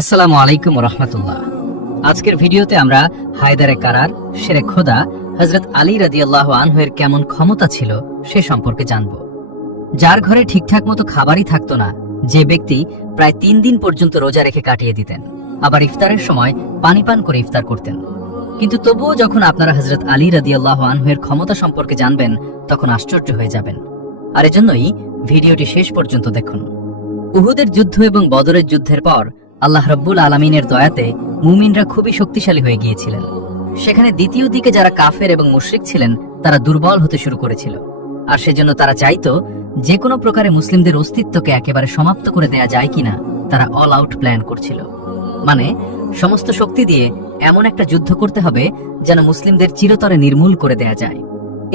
আসসালামু আলাইকুম রহমতুল্লাহ। আজকের ভিডিওতে আমরা হায়দারে কারার শেরে খোদা হযরত আলী রাদিয়াল্লাহু আনহু এর কেমন ক্ষমতা ছিল সে সম্পর্কে জানব। যার ঘরে ঠিকঠাক মতো খাবারই থাকতো না, যে ব্যক্তি প্রায় 3 দিন পর্যন্ত রোজা রেখে কাটিয়ে দিতেন, আবার ইফতারের সময় পানি পান করে ইফতার করতেন। কিন্তু তবুও যখন আপনারা হযরত আলী রাদিয়াল্লাহু আনহু এর ক্ষমতা সম্পর্কে জানবেন তখন আশ্চর্য হয়ে যাবেন। আর এজন্যই ভিডিওটি শেষ পর্যন্ত দেখুন। উহুদের যুদ্ধ এবং বদরের যুদ্ধের পর আল্লাহ রাব্বুল আলামিনের দয়াতে মুমিনরা খুবই শক্তিশালী হয়ে গিয়েছিলেন। সেখানে দ্বিতীয় দিকে যারা কাফের এবং মুশরিক ছিলেন তারা দুর্বল হতে শুরু করেছিল, আর সেজন্য তারা চাইতো যে কোনো প্রকারে মুসলিমদের অস্তিত্বকে একেবারে সমাপ্ত করে দেয়া যায় কিনা। তারা অল আউট প্ল্যান করছিল, মানে সমস্ত শক্তি দিয়ে এমন একটা যুদ্ধ করতে হবে যেন মুসলিমদের চিরতরে নির্মূল করে দেয়া যায়।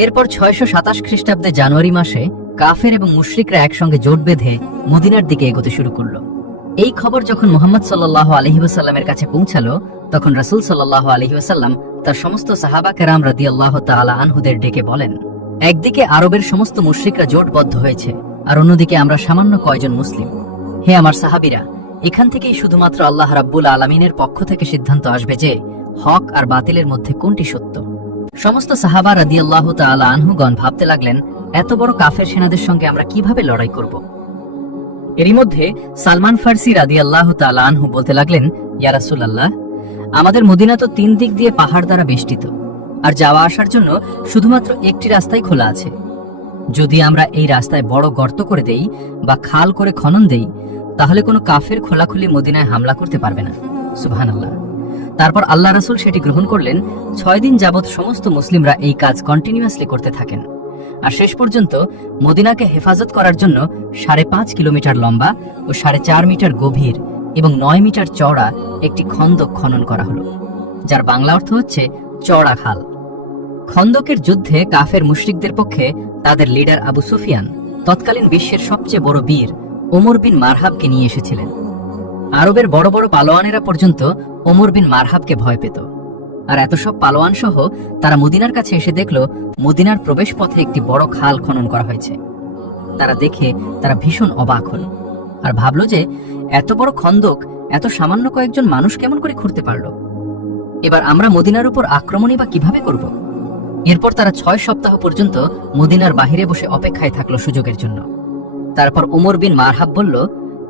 এরপর 627 খ্রিস্টাব্দে জানুয়ারি মাসে কাফের এবং মুশরিকরা একসঙ্গে জোট বেঁধে মদিনার দিকে এগোতে শুরু করলো। এই খবর যখন মুহাম্মদ সাল্লাল্লাহু আলাইহি ওয়াসাল্লামের কাছে পৌঁছালো তখন রাসূল সাল্লাল্লাহু আলাইহি ওয়াসাল্লাম তার সমস্ত সাহাবা কেরাম রাদিয়াল্লাহু তাআলা আনহুদের ডেকে বলেন, একদিকে আরবের সমস্ত মুশরিকরা জোটবদ্ধ হয়েছে, আর অন্যদিকে আমরা সামান্য কয়জন মুসলিম। হে আমার সাহাবীরা, এখান থেকেই শুধুমাত্র আল্লাহ রাব্বুল আলামিনের পক্ষ থেকে সিদ্ধান্ত আসবে যে হক আর বাতিলের মধ্যে কোনটি সত্য। সমস্ত সাহাবা রাদিয়াল্লাহু তাআলা আনহুগণ ভাবতে লাগলেন, এত বড় কাফের সেনাদের সঙ্গে আমরা কিভাবে লড়াই করব। এরই মধ্যে সালমান ফার্সি রাদিয়াল্লাহু তাআলা আনহু বলতে লাগলেন, ইয়া রাসূলুল্লাহ, আমাদের মদিনা তো 3 দিক দিয়ে পাহাড় দ্বারা বেষ্টিত, আর যাওয়া আসার জন্য শুধুমাত্র একটি রাস্তাই খোলা আছে। যদি আমরা এই রাস্তায় বড় গর্ত করে দেই বা খাল করে খনন দেই, তাহলে কোনো কাফের খোলাখুলি মদিনায় হামলা করতে পারবে না। সুবহানাল্লাহ। তারপর আল্লাহ রাসূল সেটি গ্রহণ করলেন। 6 দিন যাবৎ সমস্ত মুসলিমরা এই কাজ কন্টিনিউয়াসলি করতে থাকেন, আর শেষ পর্যন্ত মদিনাকে হেফাজত করার জন্য 5.5 কিলোমিটার লম্বা ও 4.5 মিটার গভীর এবং 9 মিটার চওড়া একটি খন্দক খনন করা হলো, যার বাংলা অর্থ হচ্ছে চওড়া খাল। খন্দকের যুদ্ধে কাফের মুশরিকদের পক্ষে তাদের লিডার আবু সুফিয়ান তৎকালীন বিশ্বের সবচেয়ে বড় বীর ওমর বিন মারহাবকে নিয়ে এসেছিলেন। আরবের বড় বড় পালোয়ানেরা পর্যন্ত ওমর বিন মারহাবকে ভয় পেত। আর এত সব পালোয়ান সহ তারা মদিনার কাছে এসে দেখল মদিনার প্রবেশ পথে একটি বড় খাল খনন করা হয়েছে। তারা ভীষণ অবাক হল আর ভাবল যে এত বড় খন্দক এত সামান্য কয়েকজন মানুষ কেমন করে খুঁড়তে পারল। এবার আমরা মদিনার উপর আক্রমণই বা কিভাবে করব। এরপর তারা 6 সপ্তাহ পর্যন্ত মদিনার বাহিরে বসে অপেক্ষায় থাকলো সুযোগের জন্য। তারপর ওমর বিন মারহাব বলল,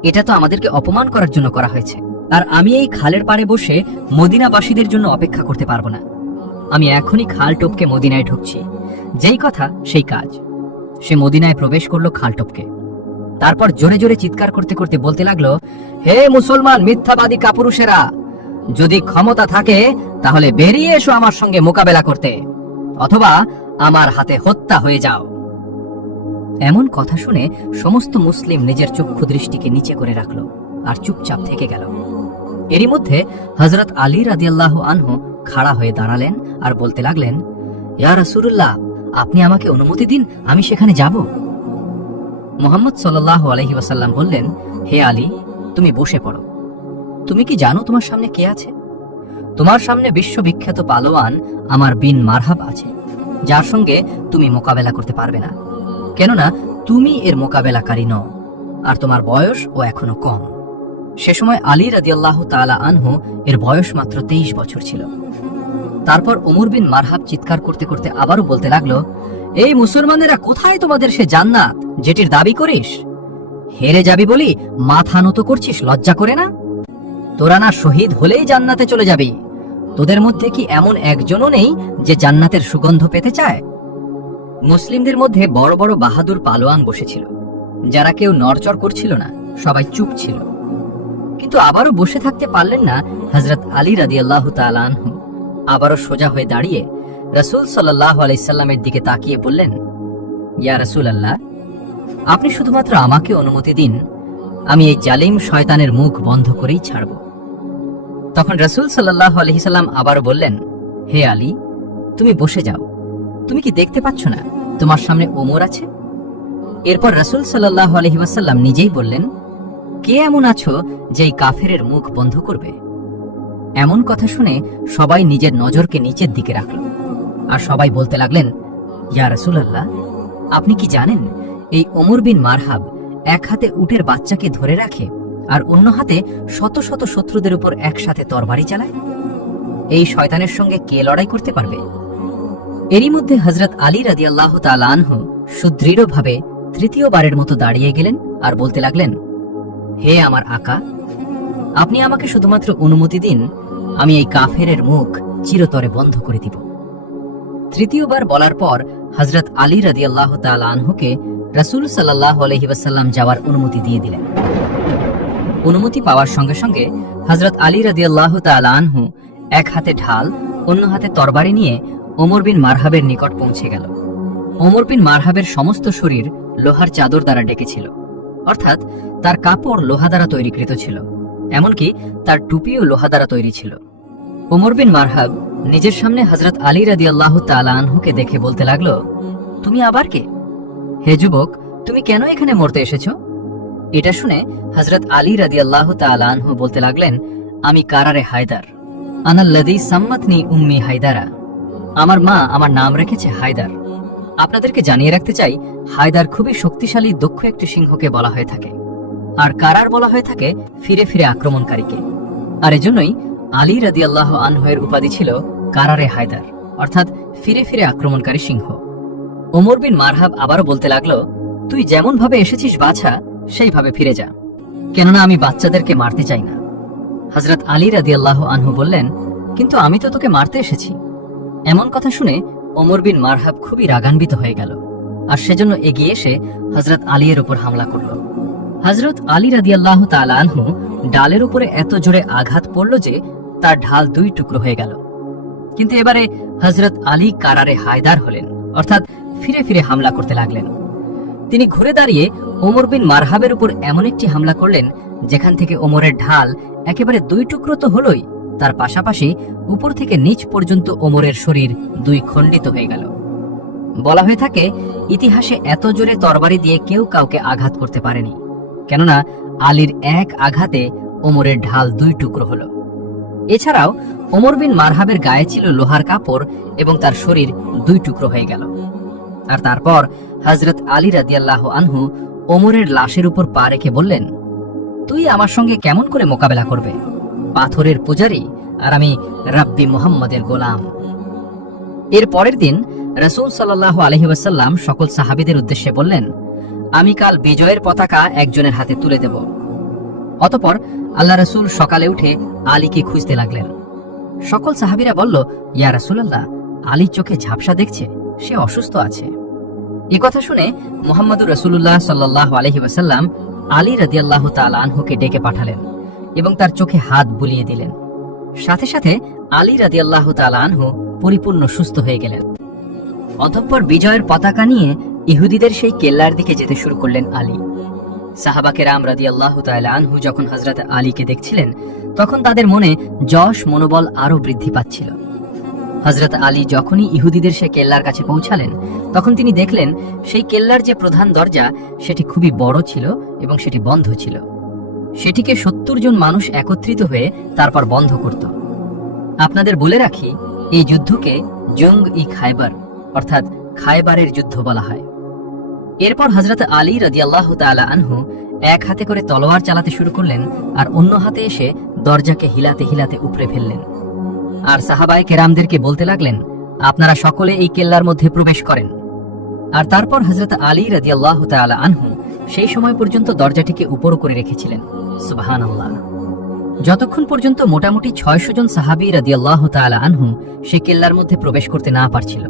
এটা তো আমাদেরকে অপমান করার জন্য করা হয়েছে, আর আমি এই খালের পাড়ে বসে মদিনাবাসীদের জন্য অপেক্ষা করতে পারবো না। আমি এখনই খাল টপকে মদিনায় ঢুকছি। যেই কথা সেই কাজ, সে মদিনায় প্রবেশ করলো খাল টপকে। তারপর জোরে জোরে চিৎকার করতে করতে বলতে লাগলো, হে মুসলমান মিথ্যাবাদী কাপুরুষেরা, যদি ক্ষমতা থাকে তাহলে বেরিয়ে এসো আমার সঙ্গে মোকাবেলা করতে, অথবা আমার হাতে হত্যা হয়ে যাও। এমন কথা শুনে সমস্ত মুসলিম নিজের চক্ষু দৃষ্টিকে নিচে করে রাখল আর চুপচাপ থেকে গেল। এরই মধ্যে হযরত আলী রাদিয়াল্লাহু আনহু খাড়া হয়ে দাঁড়ালেন আর বলতে লাগলেন, ইয়া রাসূলুল্লাহ, আপনি আমাকে অনুমতি দিন, আমি সেখানে যাব। মুহাম্মদ সাল্লাল্লাহু আলাইহি ওয়াসাল্লাম বললেন, হে আলী, তুমি বসে পড়ো। তুমি কি জানো তোমার সামনে কে আছে? তোমার সামনে বিশ্ববিখ্যাত পালোয়ান আমার বিন মারহাব আছে, যার সঙ্গে তুমি মোকাবেলা করতে পারবে না, কেননা তুমি এর মোকাবেলাকারী নও, আর তোমার বয়স ও এখনো কম। সে সময় আলী রাদিয়াল্লাহু তাআলা আনহু এর বয়স মাত্র 23 বছর ছিল। তারপর ওমর বিন মারহাব চিৎকার করতে করতে আবারও বলতে লাগলো, এই মুসলমানেরা, কোথায় তোমাদের সে জান্নাত যেটির দাবি করিস? হেরে যাবি বলি মাথা নত করছিস, লজ্জা করে না? তোরা না শহীদ হলেই জান্নাতে চলে যাবি? তোদের মধ্যে কি এমন একজনও নেই যে জান্নাতের সুগন্ধ পেতে চায়? মুসলিমদের মধ্যে বড় বড় বাহাদুর পালোয়ান বসেছিল, যারা কেউ নড়চড় করছিল না, সবাই চুপ ছিল। কিন্তু আবারও বসে থাকতে পারলেন না হযরত আলী রাদিয়াল্লাহু তাআলা আনহু। আবারও সোজা হয়ে দাঁড়িয়ে রাসূল সাল্লাল্লাহু আলাইহি সাল্লামের দিকে তাকিয়ে বললেন, ইয়া রাসূলুল্লাহ, আপনি শুধুমাত্র আমাকে অনুমতি দিন, আমি এই জালিম শয়তানের মুখ বন্ধ করেই ছাড়ব। তখন রাসূল সাল্লাল্লাহু আলাইহি সাল্লাম আবারও বললেন, হে আলী, তুমি বসে যাও। তুমি কি দেখতে পাচ্ছ না তোমার সামনে ওমর আছে? এরপর রাসূল সাল্লাল্লাহু আলাইহি ওয়াসাল্লাম নিজেই বললেন, কে এমন আছো যে এই কাফেরের মুখ বন্ধ করবে? এমন কথা শুনে সবাই নিজের নজরকে নিচের দিকে রাখল, আর সবাই বলতে লাগলেন, ইয়া রাসূলুল্লাহ, আপনি কি জানেন এই ওমর বিন মারহাব এক হাতে উটের বাচ্চাকে ধরে রাখে আর অন্য হাতে শত শত শত্রুদের উপর একসাথে তরবারি চালায়? এই শয়তানের সঙ্গে কে লড়াই করতে পারবে? এরই মধ্যে হযরত আলী রাদিয়াল্লাহু তাআলা আনহু সুদৃঢ়ভাবে তৃতীয়বারের মতো দাঁড়িয়ে গেলেন আর বলতে লাগলেন, হে আমার আকা, আপনি আমাকে শুধুমাত্র অনুমতি দিন, আমি এই কাফেরের মুখ চিরতরে বন্ধ করে দিব। তৃতীয়বার বলার পর হযরত আলী রাদিয়াল্লাহু তাআলা আনহুকে রাসূল সাল্লাল্লাহু আলাইহি ওয়াসাল্লাম যাওয়ার অনুমতি দিয়ে দিলেন। অনুমতি পাওয়ার সঙ্গে সঙ্গে হযরত আলী রাদিয়াল্লাহু তাআলা আনহু এক হাতে ঢাল, অন্য হাতে তরবারি নিয়ে ওমর বিন মারহাবের নিকট পৌঁছে গেল। ওমর বিন মারহাবের সমস্ত শরীর লোহার চাদর দ্বারা ডেকেছিল, অর্থাৎ তার কাপড় লোহা দ্বারা তৈরিকৃত ছিল, এমনকি তার টুপিও লোহা দ্বারা তৈরি ছিল। ওমর বিন মারহাব নিজের সামনে হযরত আলী রাদিয়াল্লাহু তাআলা আনহুকে দেখে বলতে লাগলো, তুমি আবার কে? হে যুবক, তুমি কেন এখানে মরতে এসেছো? এটা শুনে হযরত আলী রাদিয়াল্লাহু তাআলা আনহু বলতে লাগলেন, আমি কারারে হায়দার, আনাল্লাযী সাম্মাতনি উম্মি হায়দারা। আমার মা আমার নাম রেখেছে হায়দার। আপনাদেরকে জানিয়ে রাখতে চাই, হায়দার খুবই শক্তিশালী দক্ষ একটি সিংহকে বলা হয়ে থাকে, আর কারার বলা হয়ে থাকে ফিরে ফিরে আক্রমণকারীকে। আর এজন্যই আলী রাদিয়াল্লাহু আনহুর উপাধি ছিল কারারে হায়দার, অর্থাৎ ফিরে ফিরে আক্রমণকারী সিংহ। ওমর বিন মারহাব আবারও বলতে লাগলো, তুই যেমন ভাবে এসেছিস বাছা, সেইভাবে ফিরে যা, কেননা আমি বাচ্চাদেরকে মারতে চাই না। হযরত আলী রাদিয়াল্লাহু আনহু বললেন, কিন্তু আমি তো তোকে মারতে এসেছি। এমন কথা শুনে ওমর বিন মারহাব খুবই রাগান্বিত হয়ে গেল, আর সেজন্য এগিয়ে এসে হযরত আলীর উপর হামলা করল। হযরত আলী রাদিয়াল্লাহু তাআলা আনহু ডালের উপরে এত জোরে আঘাত পড়ল যে তার ঢাল দুই টুকরো হয়ে গেল। কিন্তু এবারে হযরত আলী কারারে হায়দার হলেন, অর্থাৎ ফিরে ফিরে হামলা করতে লাগলেন। তিনি ঘুরে দাঁড়িয়ে ওমর বিন মারহাবের উপর এমন একটি হামলা করলেন যেখান থেকে ওমরের ঢাল একেবারে দুই টুকরো তো হলোই, তার পাশাপাশি উপর থেকে নিচ পর্যন্ত ওমরের শরীর দুই খণ্ডিত হয়ে গেল। বলা হয়ে থাকে, ইতিহাসে এত জোরে তরবারি দিয়ে কেউ কাউকে আঘাত করতে পারেনি, কেননা আলীর এক আঘাতে ওমরের ঢাল দুই টুকরো হলো। এছাড়াও ওমর বিন মারহাবের গায়ে ছিল লোহার কাপড় এবং তার শরীর দুই টুকরো হয়ে গেল। আর তারপর হযরত আলী রাদিয়াল্লাহু আনহু ওমরের লাশের উপর পা রেখে বললেন, তুই আমার সঙ্গে কেমন করে মোকাবেলা করবে? পাথরের পূজারী, আর আমি রাব্বি মুহাম্মাদের গোলাম। এর পরের দিন রাসূল সাল্লাল্লাহু আলাইহি ওয়াসাল্লাম সকল সাহাবীদের উদ্দেশ্যে বললেন, আমি কাল বিজয়ের পতাকা একজনের হাতে তুলে দেব। অতঃপর আল্লাহ রাসূল সকালে উঠে আলীকে খুঁজতে লাগলেন। সকল সাহাবীরা বলল, ইয়া রাসূলুল্লাহ, আলী চোখে ঝাপসা দেখছে, সে অসুস্থ আছে। এ কথা শুনে মুহাম্মদুর রাসূলুল্লাহ সাল্লাল্লাহু আলাইহি ওয়াসাল্লাম আলী রাদিয়াল্লাহু তাআলা আনহুকে ডেকে পাঠালেন এবং তার চোখে হাত বুলিয়ে দিলেন। সাথে সাথে আলী রাদিয়াল্লাহু তাআলা আনহু পরিপূর্ণ সুস্থ হয়ে গেলেন। অতঃপর বিজয়ের পতাকা নিয়ে ইহুদিদের সেই কেল্লার দিকে যেতে শুরু করলেন আলী। সাহাবা কেরাম রাদিয়াল্লাহু তাআলা আনহু যখন হযরত আলীকে দেখছিলেন, তখন তাদের মনে যশ মনোবল আরো বৃদ্ধি পাচ্ছিল। হযরত আলী যখনই ইহুদিদের সে কেল্লার কাছে পৌঁছালেন, তখন তিনি দেখলেন সেই কেল্লার যে প্রধান দরজা সেটি খুবই বড় ছিল এবং সেটি বন্ধ ছিল। সেটিকে ৭০ জন মানুষ একত্রিত হয়ে তারপর বন্ধ করত। আপনাদের বলে রাখি, এই যুদ্ধকে জং-ই খায়বার অর্থাৎ খায়বারের যুদ্ধ বলা হয়। এরপর হযরত আলী রাদিয়াল্লাহু তাআলা আনহু এক হাতে করে তলোয়ার চালাতে শুরু করলেন, আর অন্য হাতে এসে দরজাকে হিলাতে হিলাতে উপড়ে ফেললেন। আর সাহাবায়ে কেরামদেরকে বলতে লাগলেন, আপনারা সকলে এই কেল্লার মধ্যে প্রবেশ করেন। আর তারপর হযরত আলী রাদিয়াল্লাহু তাআলা আনহু সেই সময় পর্যন্ত দরজাটিকে উপর করে রেখেছিলেন। সুবহানাল্লাহ। যতক্ষণ পর্যন্ত মোটামুটি ৬০০ জন সাহাবী রাদিয়াল্লাহু তাআলা আনহু সেই কেল্লার মধ্যে প্রবেশ করতে না পারছিল।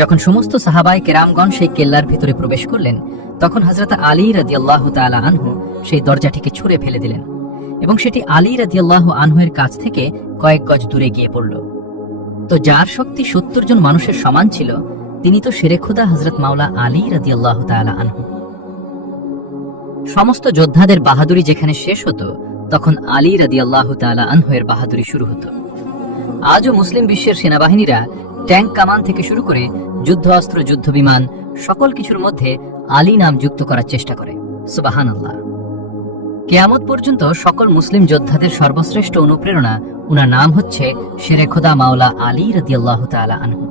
যখন সমস্ত সাহাবায়ে কেরামগণ সেই কেল্লার ভিতরে প্রবেশ করলেন, তখন হযরত আলী রাদিয়াল্লাহু তাআলা আনহু সেই দরজাটিকে ছুঁড়ে ফেলে দিলেন এবং সেটি আলী রাদিয়াল্লাহু আনহুর কাছ থেকে কয়েক গজ দূরে গিয়ে পড়ল। তো যার শক্তি ৭০ জন মানুষের সমান ছিল, তিনি তো শেরে খোদা হযরত মাওলা আলী রাদিয়াল্লাহু তাআলা আনহু। সমস্ত যোদ্ধাদের বাহাদুরি যেখানে শেষ হতো, তখন আলী রাদিয়াল্লাহু তাআলা আনহুর বাহাদুরি শুরু হতো। আজও মুসলিম বিশ্বের সেনাবাহিনীরা ট্যাঙ্ক কামান থেকে শুরু করে যুদ্ধ অস্ত্র, যুদ্ধ বিমান, সকল কিছুর মধ্যে আলী নাম যুক্ত করার চেষ্টা করে। সুবহানাল্লাহ। কিয়ামত পর্যন্ত সকল মুসলিম যোদ্ধাদের সর্বশ্রেষ্ঠ অনুপ্রেরণা, উনার নাম হচ্ছে শেরে খোদা মাওলা আলী রাদিয়াল্লাহু তাআলা আনহু।